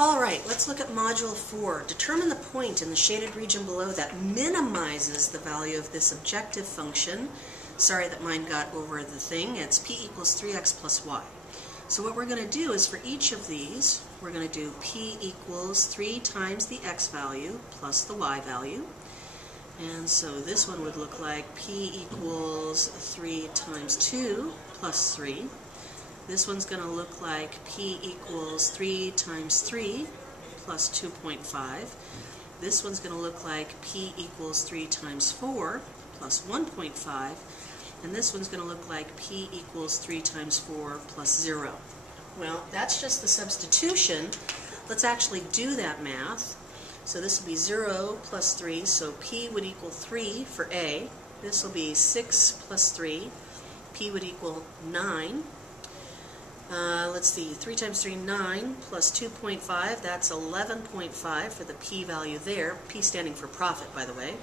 Alright, let's look at Module 4. Determine the point in the shaded region below that minimizes the value of this objective function. Sorry that mine got over the thing. It's p equals 3x plus y. So what we're going to do is for each of these, we're going to do p equals 3 times the x value plus the y value. And so this one would look like p equals 3 times 2 plus 3. This one's going to look like p equals 3 times 3 plus 2.5. This one's going to look like p equals 3 times 4 plus 1.5. And this one's going to look like p equals 3 times 4 plus 0. Well, that's just the substitution. Let's actually do that math. So this will be 0 plus 3, so p would equal 3 for A. This will be 6 plus 3. P would equal 9. Let's see, 3 times 3, 9, plus 2.5, that's 11.5 for the p value there. P standing for profit, by the way.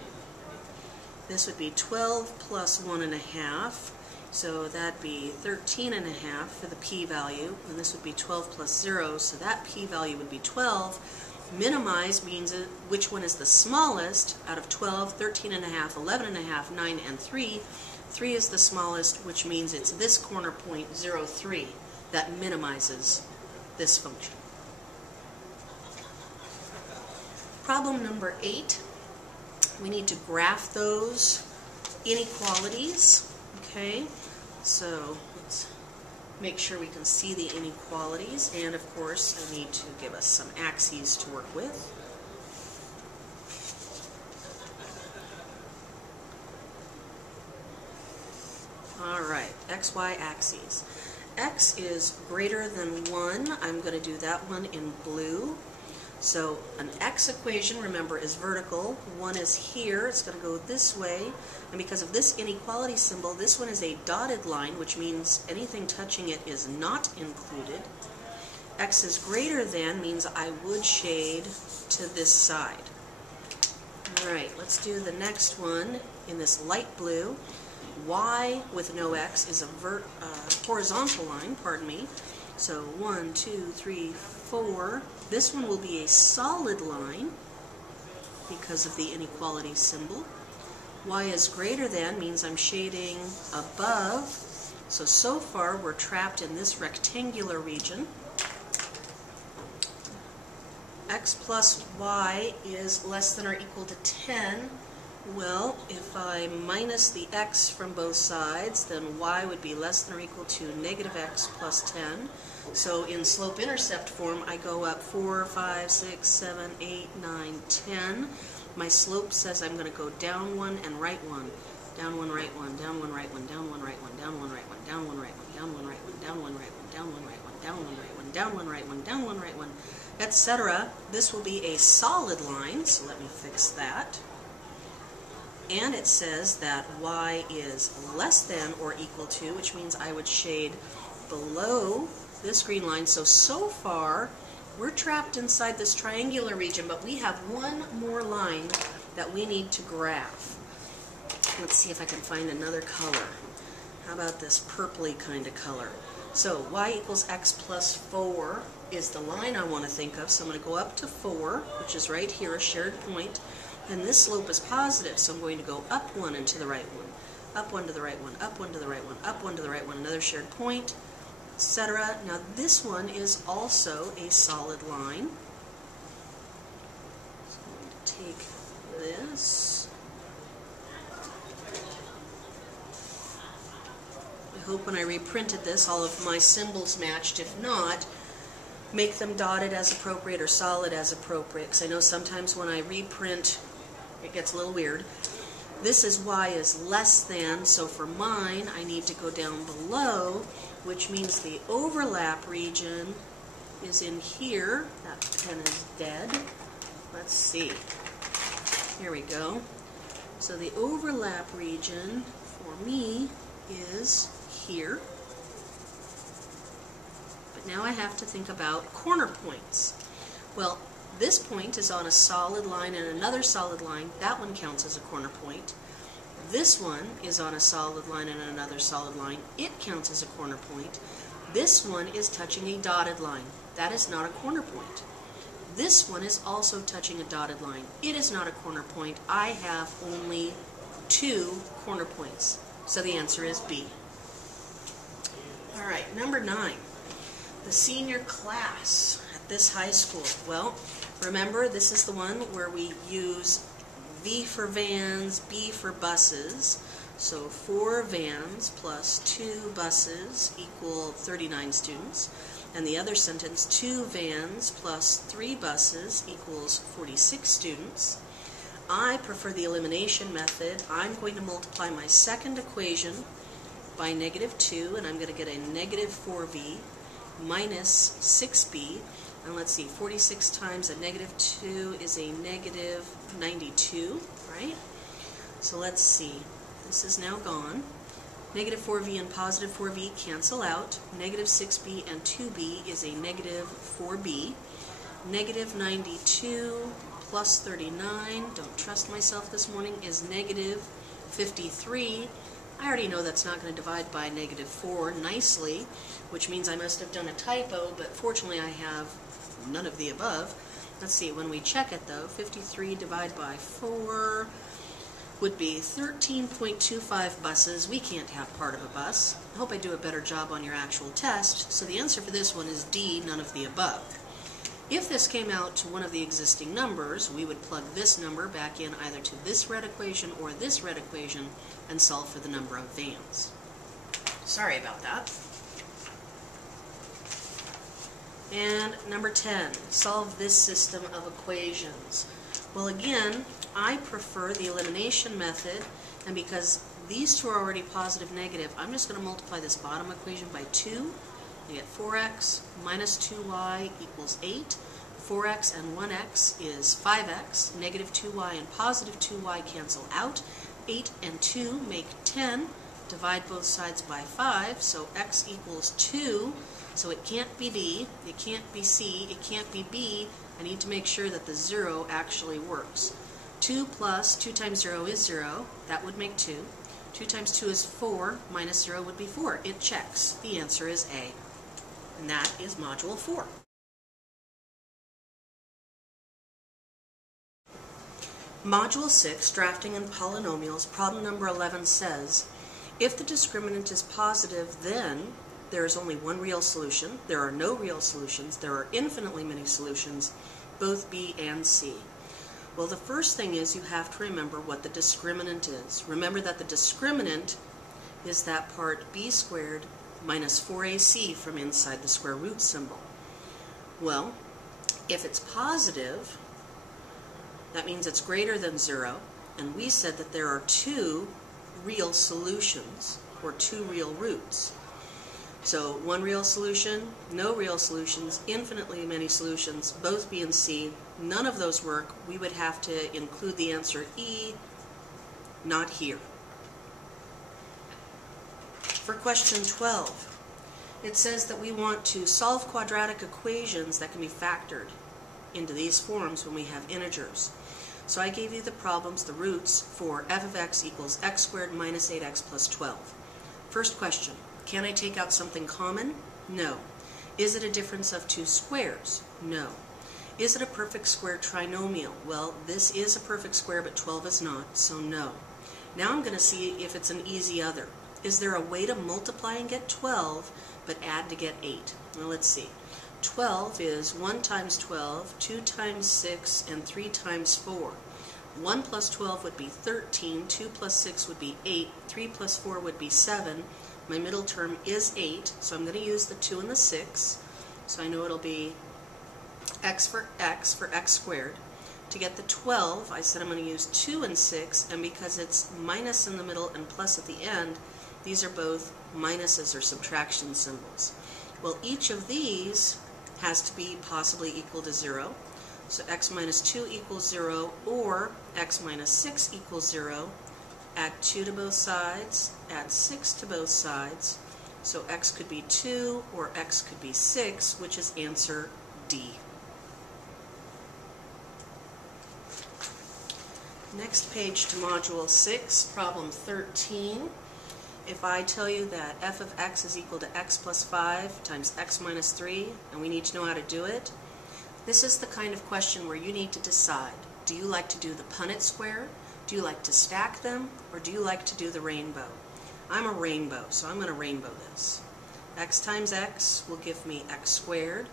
This would be 12 plus 1.5, so that'd be 13.5 for the p value, and this would be 12 plus 0, so that p value would be 12. Minimize means which one is the smallest out of 12, 13.5, 11.5, 9, and 3. 3 is the smallest, which means it's this corner point, 0, 3. That minimizes this function. Problem number 8. We need to graph those inequalities. Okay, so let's make sure we can see the inequalities, and of course I need to give us some axes to work with. Alright, xy axes. X is greater than 1. I'm going to do that one in blue. So an x equation, remember, is vertical. 1 is here. It's going to go this way. And because of this inequality symbol, this one is a dotted line, which means anything touching it is not included. X is greater than means I would shade to this side. Alright, let's do the next one in this light blue. Y with no x is a horizontal line, pardon me. So 1, 2, 3, 4. This one will be a solid line because of the inequality symbol. Y is greater than means I'm shading above. So far we're trapped in this rectangular region. X plus y is less than or equal to 10. Well, if I minus the x from both sides, then y would be less than or equal to negative x plus 10. So in slope-intercept form, I go up 4, 5, 6, 7, 8, 9, 10. My slope says I'm going to go down 1 and right 1. Down 1, right 1, down 1, right 1, down 1, right 1, down 1, right 1, down 1, right 1, down 1, right 1, down 1, right 1, down 1, right 1, down 1, right 1, down 1, right 1, down 1, right 1, etc. This will be a solid line, so let me fix that. And it says that y is less than or equal to, which means I would shade below this green line. So far, we're trapped inside this triangular region, but we have one more line that we need to graph. Let's see if I can find another color. How about this purpley kind of color? So y equals x plus 4 is the line I want to think of. So I'm going to go up to 4, which is right here, a shared point. And this slope is positive, so I'm going to go up 1 and to the right 1, up 1 to the right 1, up 1 to the right 1, up 1 to the right 1, another shared point, etc. Now this one is also a solid line. So I'm going to take this. I hope when I reprinted this all of my symbols matched. If not, make them dotted as appropriate or solid as appropriate, because I know sometimes when I reprint it gets a little weird. This is y is less than, so for mine I need to go down below, which means the overlap region is in here. That pen is dead. Let's see. Here we go. So the overlap region for me is here. But now I have to think about corner points. Well, this point is on a solid line and another solid line. That one counts as a corner point. This one is on a solid line and another solid line. It counts as a corner point. This one is touching a dotted line. That is not a corner point. This one is also touching a dotted line. It is not a corner point. I have only 2 corner points. So the answer is B. All right, number 9. The senior class at this high school. Well, remember, this is the one where we use V for vans, B for buses. So 4 vans plus 2 buses equal 39 students. And the other sentence, 2 vans plus 3 buses equals 46 students. I prefer the elimination method. I'm going to multiply my second equation by -2, and I'm going to get a -4v minus 6b. And let's see, 46 times a -2 is a -92, right? So let's see. This is now gone. -4v and +4v cancel out. -6b and 2b is a -4b. -92 plus 39, don't trust myself this morning, is -53. I already know that's not going to divide by -4 nicely, which means I must have done a typo, but fortunately I have none of the above. Let's see, when we check it though, 53 divided by 4 would be 13.25 buses. We can't have part of a bus. I hope I do a better job on your actual test. So the answer for this one is D, none of the above. If this came out to one of the existing numbers, we would plug this number back in either to this red equation or this red equation and solve for the number of vans. Sorry about that. And number 10, solve this system of equations. Well, again, I prefer the elimination method, and because these two are already positive negative, I'm just going to multiply this bottom equation by 2. I get 4x minus 2y equals 8. 4x and 1x is 5x. -2y and +2y cancel out. 8 and 2 make 10. Divide both sides by 5, so x equals 2. So it can't be D, it can't be C, it can't be B. I need to make sure that the 0 actually works. 2 plus 2 times 0 is 0. That would make 2. 2 times 2 is 4. Minus 0 would be 4. It checks. The answer is A. And that is Module 4. Module 6, Drafting in Polynomials, problem number 11 says, if the discriminant is positive, then there is only one real solution, there are no real solutions, there are infinitely many solutions, both B and C. Well, the first thing is you have to remember what the discriminant is. Remember that the discriminant is that part B squared minus 4AC from inside the square root symbol. Well, if it's positive, that means it's greater than 0, and we said that there are 2 real solutions, or 2 real roots. So one real solution, no real solutions, infinitely many solutions, both B and C. None of those work. We would have to include the answer E, not here. For question 12, it says that we want to solve quadratic equations that can be factored into these forms when we have integers. So I gave you the problems, the roots, for f of x equals x squared minus 8x plus 12. First question. Can I take out something common? No. Is it a difference of 2 squares? No. Is it a perfect square trinomial? Well, this is a perfect square, but 12 is not, so no. Now I'm going to see if it's an easy other. Is there a way to multiply and get 12, but add to get 8? Well, let's see. 12 is 1 times 12, 2 times 6, and 3 times 4. 1 plus 12 would be 13, 2 plus 6 would be 8, 3 plus 4 would be 7. My middle term is 8, so I'm going to use the 2 and the 6. So I know it'll be x for x squared. To get the 12, I said I'm going to use 2 and 6, and because it's minus in the middle and plus at the end, these are both minuses or subtraction symbols. Well, each of these has to be possibly equal to 0. So x minus 2 equals 0, or x minus 6 equals 0. Add 2 to both sides, add 6 to both sides. So x could be 2 or x could be 6, which is answer D. Next page to Module 6, problem 13. If I tell you that f of x is equal to x plus 5 times x minus 3, and we need to know how to do it, This is the kind of question where you need to decide. Do you like to do the Punnett square? Do you like to stack them? Or do you like to do the rainbow? I'm a rainbow, so I'm going to rainbow this. X times x will give me x squared.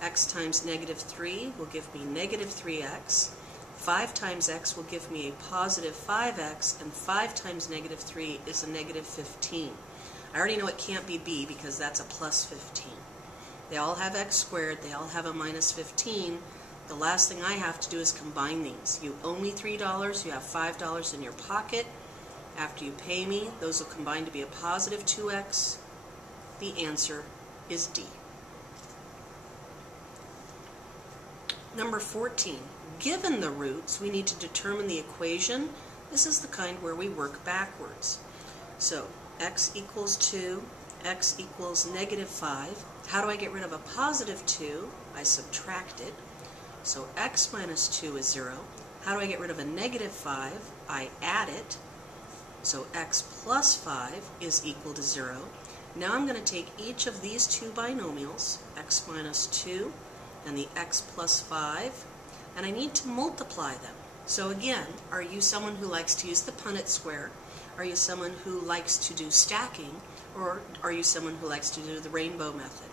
X times negative 3 will give me negative 3x. 5 times x will give me a positive 5x, and 5 times negative 3 is a negative 15. I already know it can't be b because that's a plus 15. They all have x squared, they all have a minus 15. The last thing I have to do is combine these. You owe me $3, you have $5 in your pocket. After you pay me, those will combine to be a positive 2x. The answer is D. Number 14. Given the roots, we need to determine the equation. This is the kind where we work backwards. So, x equals 2, x equals negative 5. How do I get rid of a positive 2? I subtract it. So x minus 2 is 0. How do I get rid of a negative 5? I add it. So x plus 5 is equal to 0. Now I'm going to take each of these two binomials, x minus 2 and the x plus 5, and I need to multiply them. So again, are you someone who likes to use the Punnett square? Are you someone who likes to do stacking? Or are you someone who likes to do the rainbow method?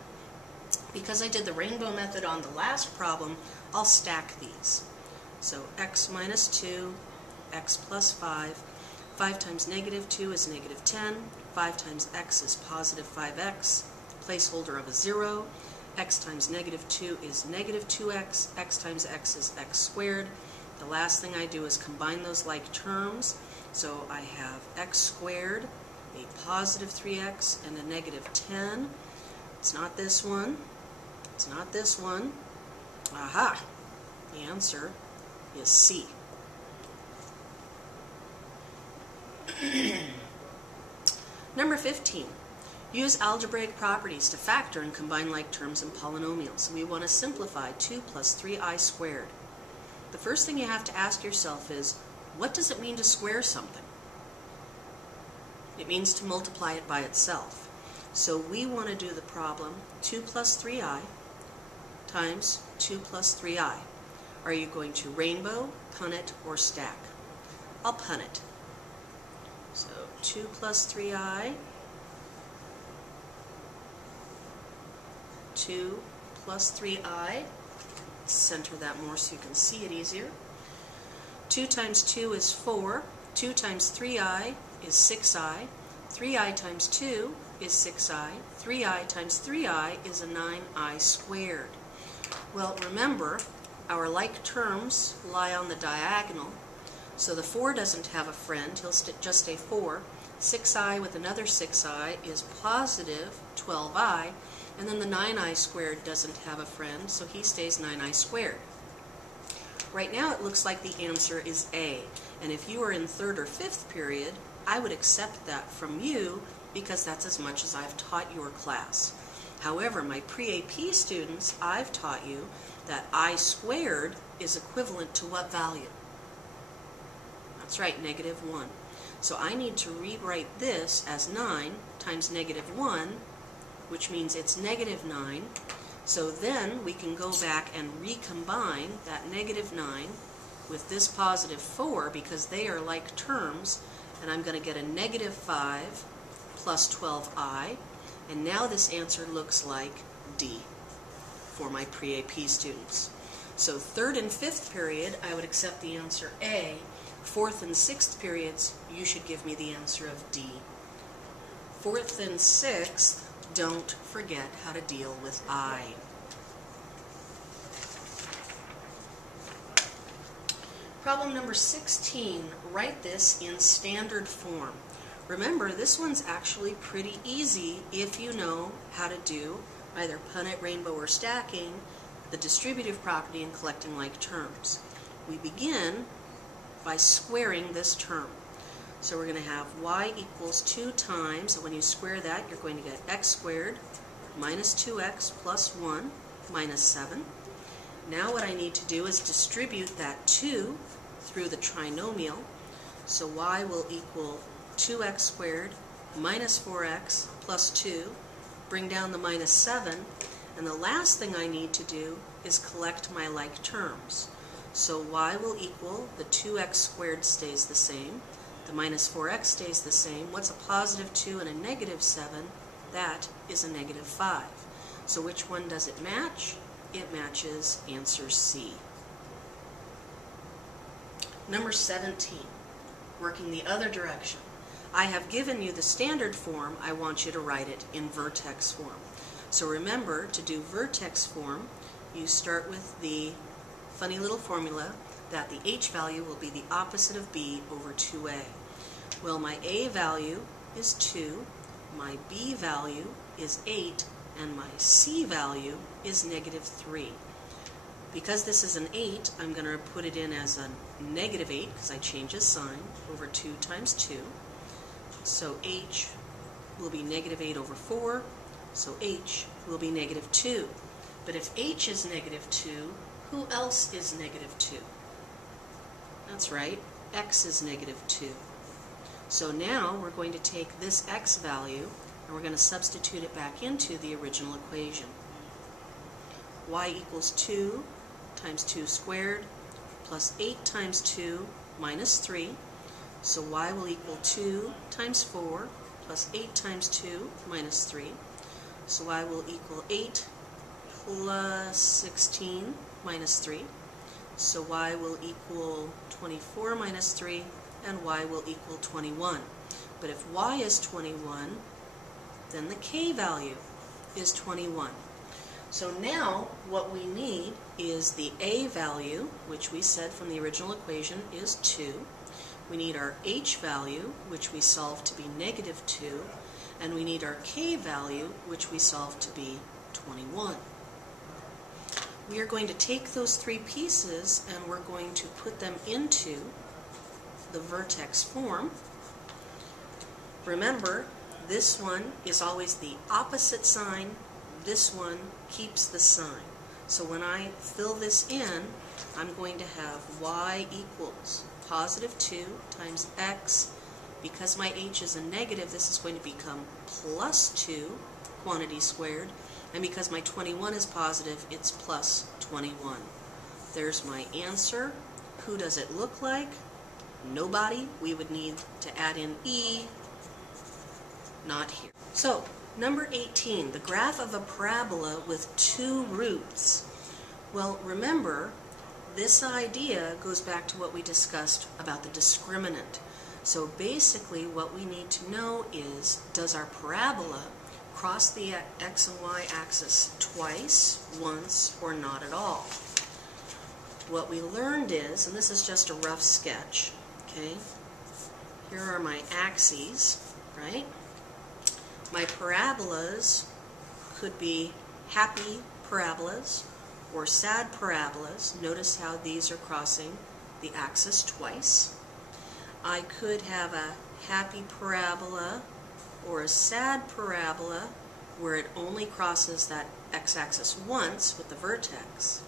Because I did the rainbow method on the last problem, I'll stack these. So x minus 2, x plus 5. 5 times negative 2 is negative 10. 5 times x is positive 5x. Placeholder of a 0. X times negative 2 is negative 2x. X times x is x squared. The last thing I do is combine those like terms. So I have x squared, a positive 3x, and a negative 10. It's not this one. It's not this one. Aha! The answer is C. Number 15. Use algebraic properties to factor and combine like terms in polynomials. We want to simplify 2 plus 3i squared. The first thing you have to ask yourself is, what does it mean to square something? It means to multiply it by itself. So we want to do the problem 2 plus 3i times 2 plus 3i. Are you going to rainbow, Punnett, or stack? I'll Punnett. So 2 plus 3i, 2 plus 3i, center that more so you can see it easier. 2 times 2 is 4, 2 times 3i is 6i, 3i times 2 is 6i, 3i times 3i is a 9i squared. Well, remember, our like terms lie on the diagonal, so the 4 doesn't have a friend, he'll just stay 4. 6i with another 6i is positive 12i, and then the 9i squared doesn't have a friend, so he stays 9i squared. Right now it looks like the answer is A, and if you were in 3rd or 5th period, I would accept that from you because that's as much as I've taught your class. However, my pre-AP students, I've taught you that I squared is equivalent to what value? That's right, negative 1. So I need to rewrite this as 9 times negative 1, which means it's negative 9. So then we can go back and recombine that negative 9 with this positive 4 because they are like terms, and I'm going to get a negative 5 plus 12i, and now this answer looks like D for my pre-AP students. So 3rd and 5th period, I would accept the answer A. 4th and 6th periods, you should give me the answer of D. 4th and 6th, don't forget how to deal with I. Problem number 16, write this in standard form. Remember, this one's actually pretty easy if you know how to do either Punnett, rainbow, or stacking, the distributive property, and collecting like terms. We begin by squaring this term. So we're going to have y equals 2 times, and when you square that, you're going to get x squared minus 2x plus 1 minus 7. Now what I need to do is distribute that 2 through the trinomial. So y will equal 2x squared minus 4x plus 2. Bring down the minus 7. And the last thing I need to do is collect my like terms. So y will equal the 2x squared stays the same, the minus 4x stays the same. What's a positive 2 and a negative 7? That is a negative 5. So which one does it match? It matches answer C. Number 17, working the other direction. I have given you the standard form. I want you to write it in vertex form. So remember, to do vertex form, you start with the funny little formula that the h value will be the opposite of b over 2a. Well, my a value is 2, my b value is 8, and my c value is negative 3. Because this is an 8, I'm going to put it in as a negative 8 because I change its sign over 2 times 2. So h will be negative 8 over 4, so h will be negative 2. But if h is negative 2, who else is negative 2? That's right, x is negative 2. So now we're going to take this x value and we're going to substitute it back into the original equation. Y equals 2 times 2 squared plus 8 times 2 minus 3. So y will equal 2 times 4 plus 8 times 2 minus 3. So y will equal 8 plus 16 minus 3. So y will equal 24 minus 3, and y will equal 21. But if y is 21, then the k value is 21. So now what we need is the a value, which we said from the original equation is 2. We need our h value, which we solved to be negative 2. And we need our k value, which we solved to be 21. We are going to take those three pieces and we're going to put them into the vertex form. Remember, this one is always the opposite sign. This one keeps the sign. So when I fill this in, I'm going to have y equals positive 2 times x. Because my h is a negative, this is going to become plus 2 quantity squared. And because my 21 is positive, it's plus 21. There's my answer. Who does it look like? Nobody. We would need to add in e, not here. So, number 18, the graph of a parabola with two roots. Well, remember, this idea goes back to what we discussed about the discriminant. So basically what we need to know is, does our parabola cross the x and y axis twice, once, or not at all? What we learned is, and this is just a rough sketch, okay? Here are my axes, right? My parabolas could be happy parabolas or sad parabolas. Notice how these are crossing the axis twice. I could have a happy parabola or a sad parabola where it only crosses that x-axis once with the vertex.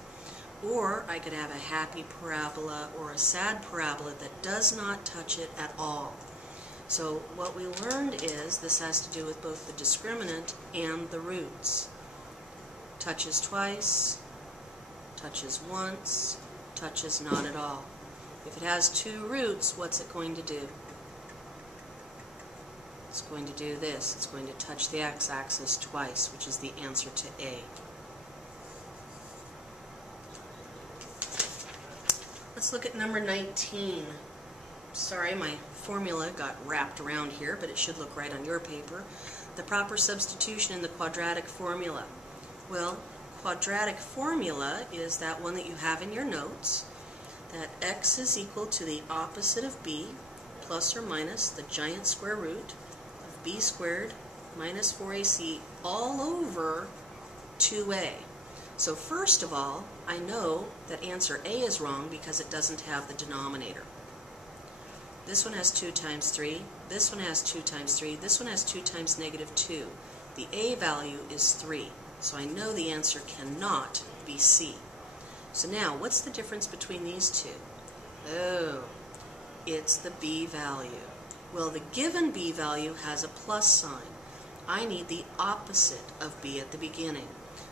Or I could have a happy parabola or a sad parabola that does not touch it at all. So what we learned is this has to do with both the discriminant and the roots. Touches twice, touches once, touches not at all. If it has two roots, what's it going to do? It's going to do this. It's going to touch the x-axis twice, which is the answer to A. Let's look at number 19. Sorry, my formula got wrapped around here, but it should look right on your paper. The proper substitution in the quadratic formula. Well, quadratic formula is that one that you have in your notes, that x is equal to the opposite of b plus or minus the giant square root of b squared minus 4ac all over 2a. So first of all, I know that answer A is wrong because it doesn't have the denominator. This one has 2 times 3, this one has 2 times 3, this one has 2 times negative 2. The A value is 3, so I know the answer cannot be C. So now, what's the difference between these two? Oh, it's the B value. Well, the given B value has a plus sign. I need the opposite of B at the beginning.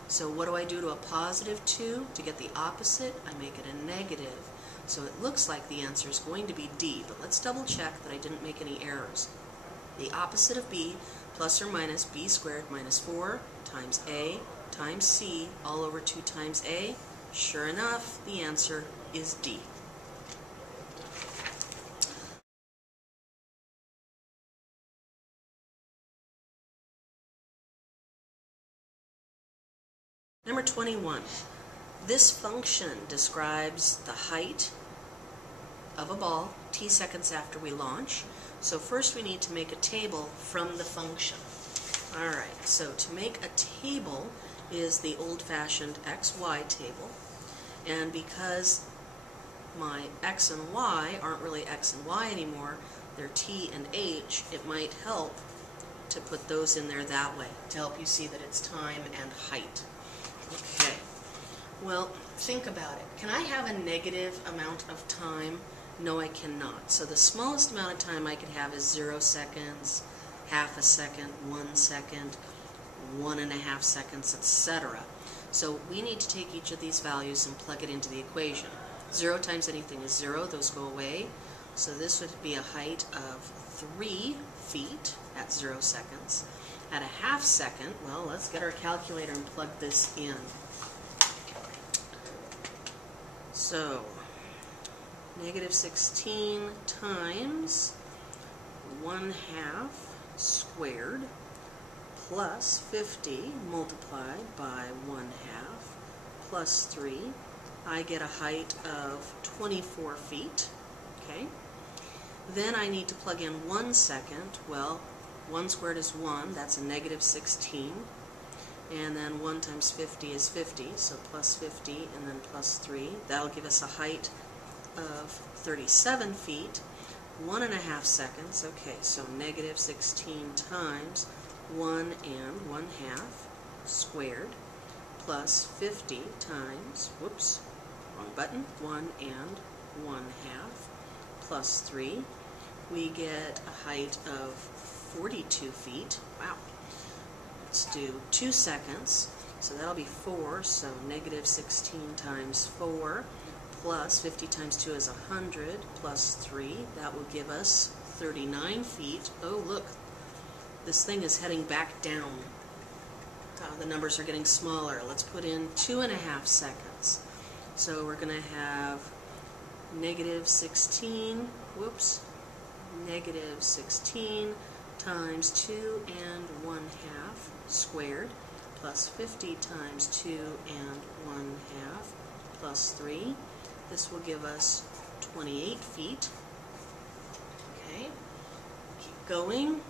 So what do I do to a positive 2? To get the opposite, I make it a negative. So it looks like the answer is going to be D, but let's double check that I didn't make any errors. The opposite of B plus or minus B squared minus 4 times A times C all over 2 times A. Sure enough, the answer is D. Number 21. This function describes the height of a ball t seconds after we launch. So first we need to make a table from the function. Alright, so to make a table is the old-fashioned XY table. And because my X and Y aren't really X and Y anymore, they're T and H, it might help to put those in there that way to help you see that it's time and height. Okay, well, think about it. Can I have a negative amount of time? No, I cannot. So the smallest amount of time I could have is 0 seconds, half a second, 1 second, 1.5 seconds, etc. So we need to take each of these values and plug it into the equation. 0 times anything is 0, those go away. So this would be a height of 3 feet at 0 seconds. At a half second, well, let's get our calculator and plug this in. So, negative 16 times 1/2 squared plus 50 multiplied by 1/2 plus 3. I get a height of 24 feet. Okay. Then I need to plug in 1 second. Well, 1 squared is 1, that's a negative 16. And then 1 times 50 is 50, so plus 50 and then plus 3. That'll give us a height of 37 feet. 1.5 seconds. Okay, so negative 16 times 1 and 1/2 squared plus 50 times, whoops, wrong button, 1 and 1/2 plus 3. We get a height of 42 feet. Wow. Let's do 2 seconds. So that'll be 4. So negative 16 times 4 plus 50 times 2 is 100 plus 3. That will give us 39 feet. Oh, look. This thing is heading back down. The numbers are getting smaller. Let's put in 2.5 seconds. So we're going to have negative 16, whoops, negative 16 times 2 and 1/2 squared plus 50 times 2 and 1/2 plus 3. This will give us 28 feet. Okay, keep going.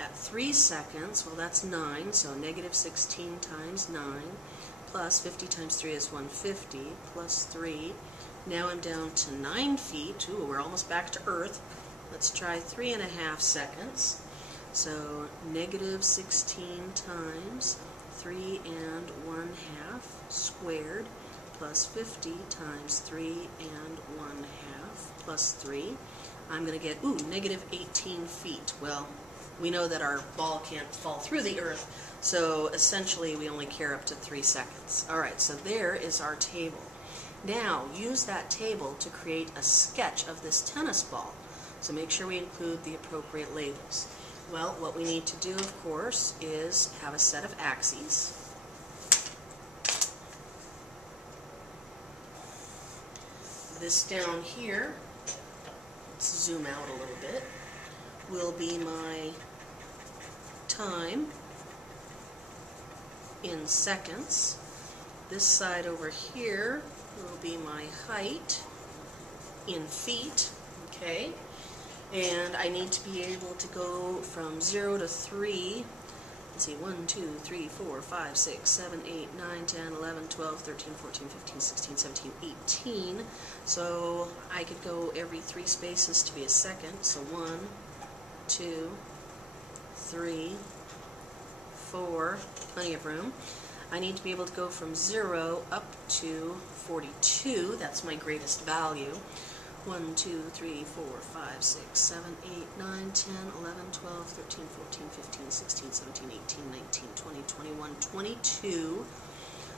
At 3 seconds, well, that's 9, so negative 16 times 9 plus 50 times 3 is 150 plus 3. Now I'm down to 9 feet. Ooh, we're almost back to Earth. Let's try 3.5 seconds. So negative 16 times 3 and 1/2 squared plus 50 times 3 and 1/2 plus 3. I'm going to get, negative 18 feet. Well, we know that our ball can't fall through the Earth, so essentially we only care up to 3 seconds. Alright, so there is our table. Now, use that table to create a sketch of this tennis ball. So make sure we include the appropriate labels. Well, what we need to do, of course, is have a set of axes. This down here, let's zoom out a little bit, will be my time in seconds. This side over here will be my height in feet, okay? And I need to be able to go from 0 to 3. Let's see, 1, 2, 3, 4, 5, 6, 7, 8, 9, 10, 11, 12, 13, 14, 15, 16, 17, 18. So I could go every 3 spaces to be a second. So 1, 2, 3, 4, plenty of room. I need to be able to go from 0 up to 42. That's my greatest value. 1, 2, 3, 4, 5, 6, 7, 8, 9, 10, 11, 12, 13, 14, 15, 16, 17, 18, 19, 20, 21, 22.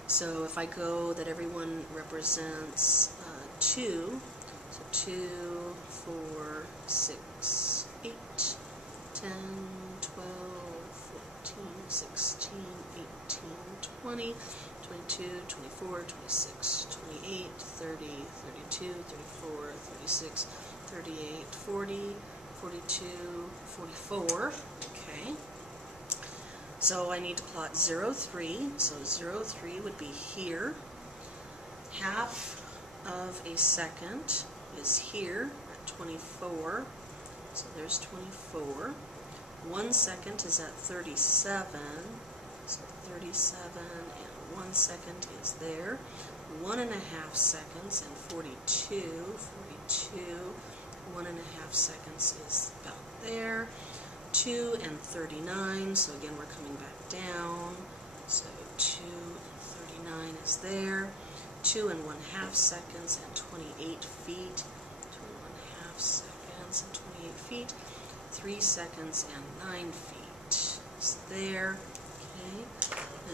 So if I go that everyone represents 2, so 2, 4, 6, 8, 10, 12, 14, 16, 18, 20, 22, 24, 26, 28, 30, 32, 34, 36, 38, 40, 42, 44. Okay. So I need to plot 0, 3. So 0, 3 would be here. Half of a second is here at 24. So there's 24. 1 second is at 37. So 37 and 1 second is there. 1.5 seconds and 42. 42. 1.5 seconds is about there. 2 and 39, so again we're coming back down, so 2 and 39 is there, 2 and 1/2 seconds and 28 feet, 2 and 1/2 seconds and 28 feet, 3 seconds and 9 feet is there, okay,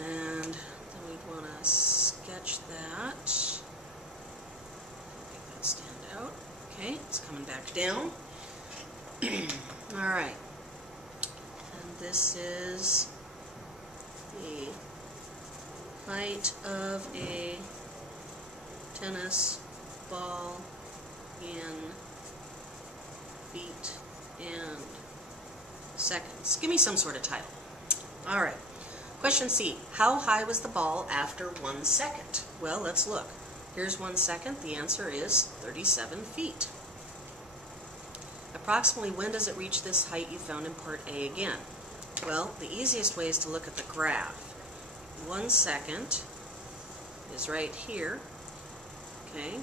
and then we want to sketch that, make that stand out, okay, it's coming back down, alright. This is the height of a tennis ball in feet and seconds. Give me some sort of title. All right. Question C. How high was the ball after 1 second? Well, let's look. Here's 1 second. The answer is 37 feet. Approximately when does it reach this height you found in part A again? Well, the easiest way is to look at the graph. 1 second is right here, okay,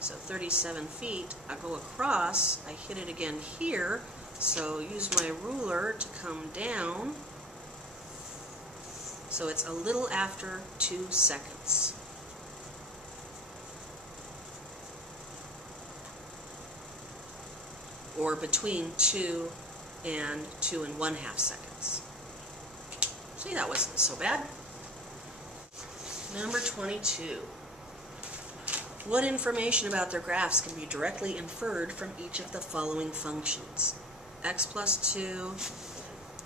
so 37 feet. I go across, I hit it again here, so use my ruler to come down, so it's a little after 2 seconds. Or between 2 and 2 and 1/2 seconds. See, that wasn't so bad. Number 22. What information about their graphs can be directly inferred from each of the following functions? X plus 2,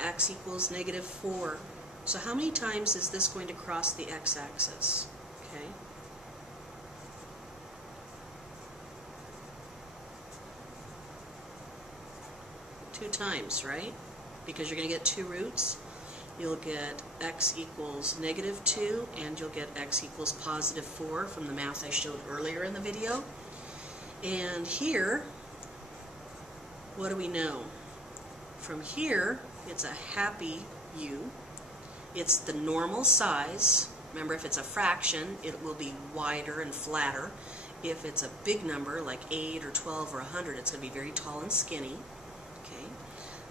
x equals -4. So how many times is this going to cross the x-axis? Okay. Two times, right? Because you're going to get 2 roots. You'll get x equals -2 and you'll get x equals +4 from the math I showed earlier in the video. And here, what do we know? From here, it's a happy u. It's the normal size. Remember, if it's a fraction, it will be wider and flatter. If it's a big number, like 8 or 12 or 100, it's going to be very tall and skinny.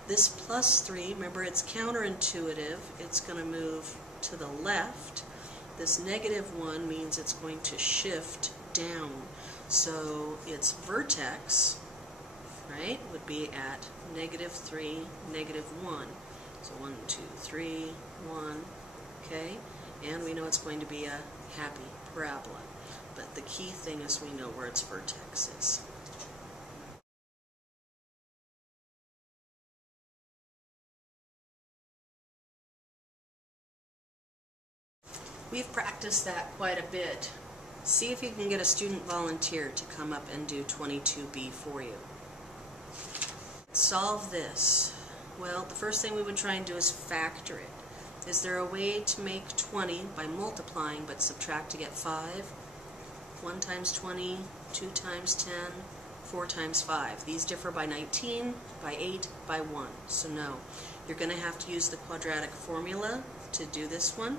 This +3, remember it's counterintuitive, it's going to move to the left. This -1 means it's going to shift down. So its vertex, right, would be at -3, -1. So 1, 2, 3, 1, okay? And we know it's going to be a happy parabola. But the key thing is we know where its vertex is. We've practiced that quite a bit. See if you can get a student volunteer to come up and do 22B for you. Solve this. Well, the first thing we would try and do is factor it. Is there a way to make 20 by multiplying but subtract to get 5? 1 times 20, 2 times 10, 4 times 5. These differ by 19, by 8, by 1. So no. You're going to have to use the quadratic formula to do this one.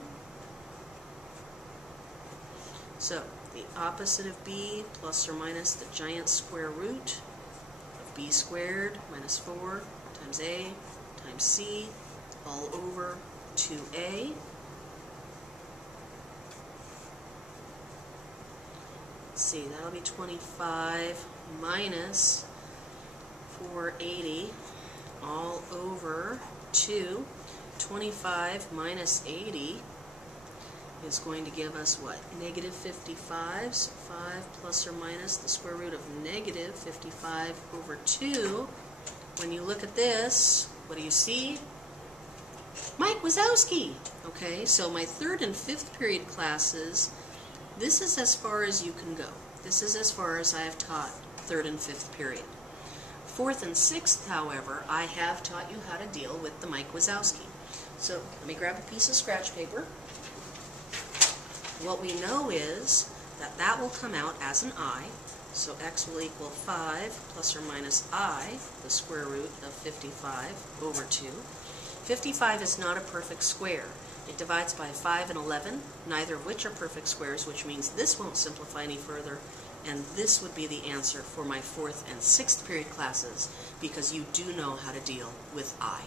So, the opposite of b plus or minus the giant square root of b squared minus 4 times a times c all over 2a. Let's see, that'll be 25 minus 480 all over 2. 25 minus 80 is going to give us what? Negative 55, so 5 plus or minus the square root of negative 55 over 2. When you look at this, what do you see? Mike Wazowski! Okay, so my 3rd and 5th period classes, this is as far as you can go. This is as far as I have taught 3rd and 5th period. 4th and 6th, however, I have taught you how to deal with the Mike Wazowski. So let me grab a piece of scratch paper. What we know is that that will come out as an I, so x will equal 5 plus or minus I, the square root of 55 over 2. 55 is not a perfect square. It divides by 5 and 11, neither of which are perfect squares, which means this won't simplify any further, and this would be the answer for my 4th and 6th period classes, because you do know how to deal with I.